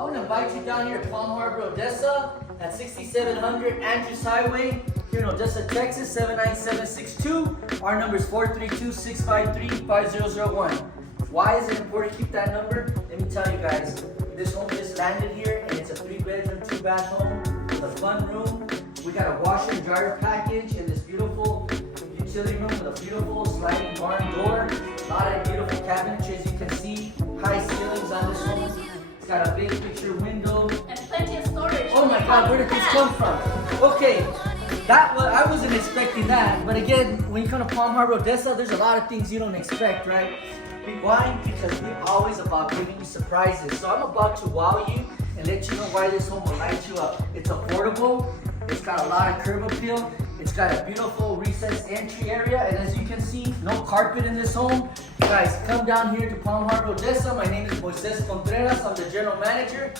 I want to invite you down here at Palm Harbor, Odessa, at 6700 Andrews Highway, here in Odessa, Texas, 79762. Our number is 432-653-5001. Why is it important to keep that number? Let me tell you guys. This home just landed here, and it's a 3-bedroom, 2-bath home with a fun room. We got a washer and dryer package in this beautiful utility room with a beautiful sliding barn door. A lot of beautiful cabinetry, as you can see. High ceilings on this home. It's got a big picture window. And plenty of storage. Oh my God, where did this come from? Okay, I wasn't expecting that. But again, when you come to Palm Harbor, Odessa, there's a lot of things you don't expect, right? Why? Because we're always about giving you surprises. So I'm about to wow you and let you know why this home will light you up. It's affordable. It's got a lot of curb appeal. It's got a beautiful recessed entry area. And as you can see, no carpet in this home. Guys, come down here to Palm Harbor, Odessa. My name is Moises Contreras. I'm the general manager.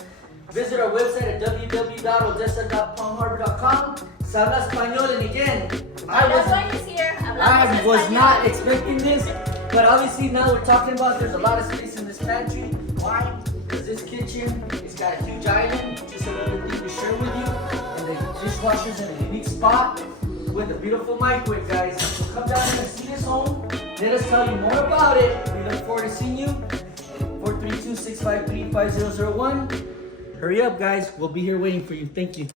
Visit our website at www.odessa.palmharbor.com. Se habla español, and again, I was not expecting this. But obviously now we're talking about there's a lot of space in this pantry. Why? Because this kitchen, it's got a huge island, just another thing to share with you. And the dishwasher's in a unique spot with a beautiful microwave, guys. So come down here and see this home. Let us tell you more about it. We look forward to seeing you. 432-653-5001. Hurry up, guys. We'll be here waiting for you. Thank you.